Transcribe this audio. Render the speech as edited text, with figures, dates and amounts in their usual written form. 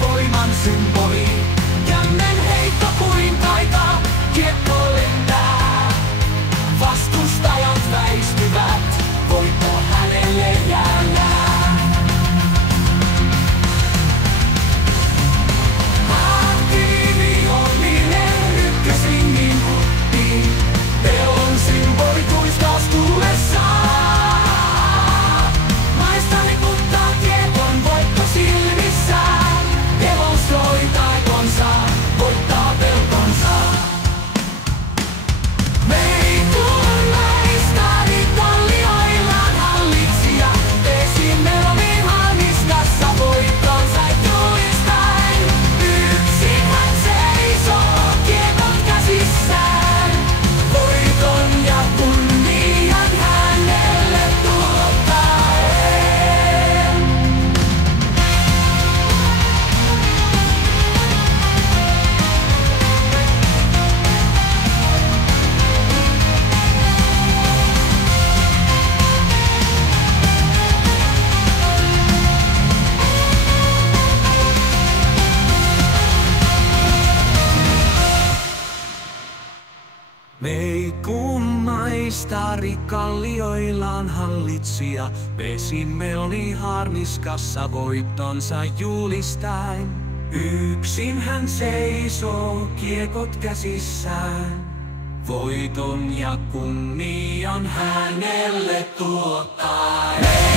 voiman symboli. Kämmen heitto kuin taika, kiekko lentää. Vastustajat väistyvät, voitto hänelle jäällään. Aktiivihollinen ykkösringin otti, teon symboli tuistas tullessaan. Maistari kuttaa kiekon voitto silmissään. Demonstroi taitonsa, voittaa pelkonsa. Veikon maistari kallioillaan hallitsija. Vesimeloni harniskassa voittonsa julistaen. Yksin hän seisoo kiekon käsissään. Voiton ja kunnian hänelle tuottaen. Veikon maistari kallioillaan hallitsija, vesimeloni harniskassa voittonsa julistaen. Yksin hän seisoo kiekot käsissään, voiton ja kunnian hänelle tuottaen.